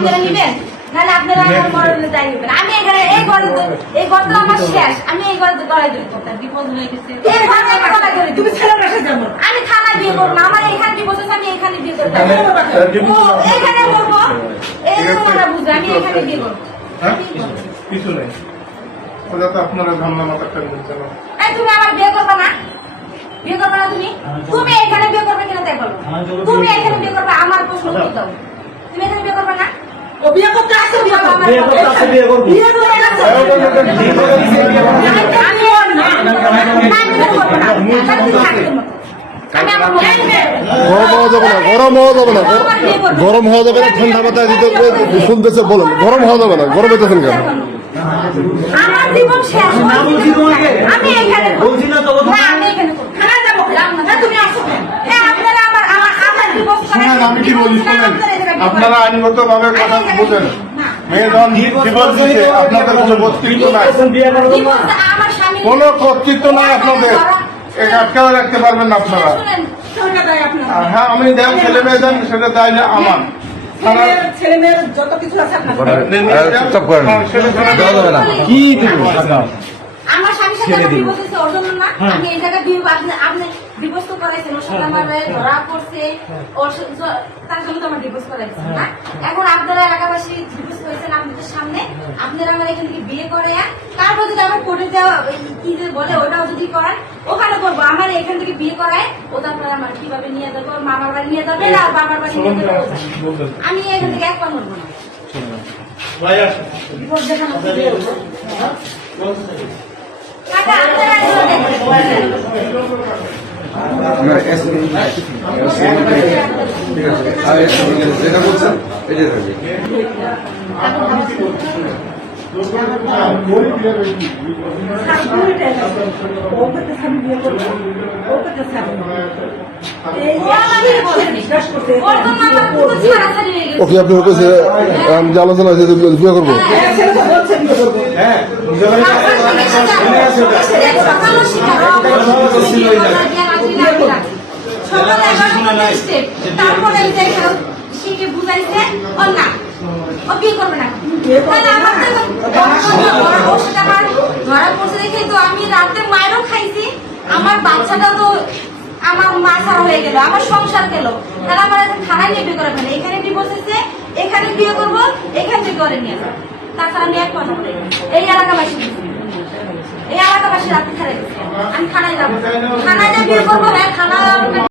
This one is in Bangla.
আপনারা নিবেন নাহলে আপনারা আমার মরণে যাই নিবেন। আমি এখানে এই ঘরটা আমার শেষ, আমি এই ঘরে গলায় ধরে বিপদ হয়ে গেছে। এই ঘরে গলায় ধরে তুমি ছেলে বাসা যাবো, আমি থানা বিয়ে করবো না, আমার এখানে কি বলছে আমি এখানে বিয়ে করবো, এখানে করবো, এই তোমরা বুঝো আমি এখানে বিয়ে করবো। কিছু নেই, ওটা তো আপনারা ধান্দা মাথা করবেন। তুমি আমার বিয়ে করবে না, বিয়ে করবে না তুমি, তুমি এখানে বিয়ে করবে কিনা তাই বলো, তুমি এখানে বিয়ে করবে, আমার প্রশ্ন উত্তর দাও, তুমি এখানে বিয়ে করবে না? ও বিয়ে করতে আসছে, বিয়ে করবে, বিয়ে করতে আসছে, বিয়ে করবে, বিয়ে করবে না, আমি ওর না, আমি করব না, আমি থাকতে মত। গরম হওয়া যাবে না, গরম হওয়া যাবে না, গরম হওয়া যাবে না, ঠান্ডা মাথায় দিতে শুনতেছে বলেন, গরম হওয়া যাবে না, গরম হইতেছেন কেন? আমার জীবন শেষ, আমি এখানে বলছি না তো, আমি এখানে করব, খানা যাবো না, তুমি আসো, হ্যাঁ আপনারা আমার ডিভোর্স করেন, আমি কি বলি শুনেন, আপনারা আইনগত ভাবে কথা বুঝেন। মেয়ে যখন ডিভোর্স দিচ্ছে আপনাদের কোনো কর্তৃত্ব নাই, কোনো কর্তৃত্ব নাই আপনাদের, আটকাও রাখতে পারবেন না আপনারা। হ্যাঁ আমি দেন ছেলে মেয়ে দেন, সেটা দায় না আমার, ছেলে মেয়ের যত কিছু আছে আমার স্বামীর সাথে আমার ডিভোর্স হয়েছে ওর জন্য না, আমি এই জায়গায় আপনি ডিভোর্স তো করাইছেন, ওর সাথে আমার ধরা পড়ছে, তার জন্য তো আমার ডিভোর্স করাইছেন না। এখন আপনারা এলাকাবাসী ডিভোর্স করেছেন আপনাদের সামনে, আপনারা আমার এখান থেকে বিয়ে করে তারপর যদি আমার কোর্টে দেওয়া কি যে বলে ওটাও যদি করেন ওখানে করবো, আমার এখান থেকে বিয়ে করায় ও তারপরে আমার কিভাবে নিয়ে যাবো, মামার বাড়ি নিয়ে যাবে না বাবার বাড়ি নিয়ে যাবে, আমি এখান থেকে এক পা নড়বো না। ডিভোর্স দেখানো কাকা আপনারা যেটা বলছেন এটাই থাকবে। ওকে আপনি বলতেছে যে আলোচনা আছে বিয়ে করবো, তারপরে শিখে বুঝাইছে ও না ও বিয়ে করবে না, ধরা পড়ছে দেখে তো আমি রাতে মায়েরও খাইছি, আমার বাচ্চাটা তো আমার মা ছাড়া হয়ে গেল, আমার সংসার গেল, তাহলে আমার থানায় নিয়ে বিয়ে করে ফেলে, এখানে ডিভোর্স হয়েছে, এখানে বিয়ে করবো, এখান থেকে করে নিয়ে যাবো, তাছাড়া আমি এক কথা বলি এই এলাকাবাসী রাতে ছাড়া আমি থানায় যাবো, থানায় বিয়ে করবো, হ্যাঁ থানা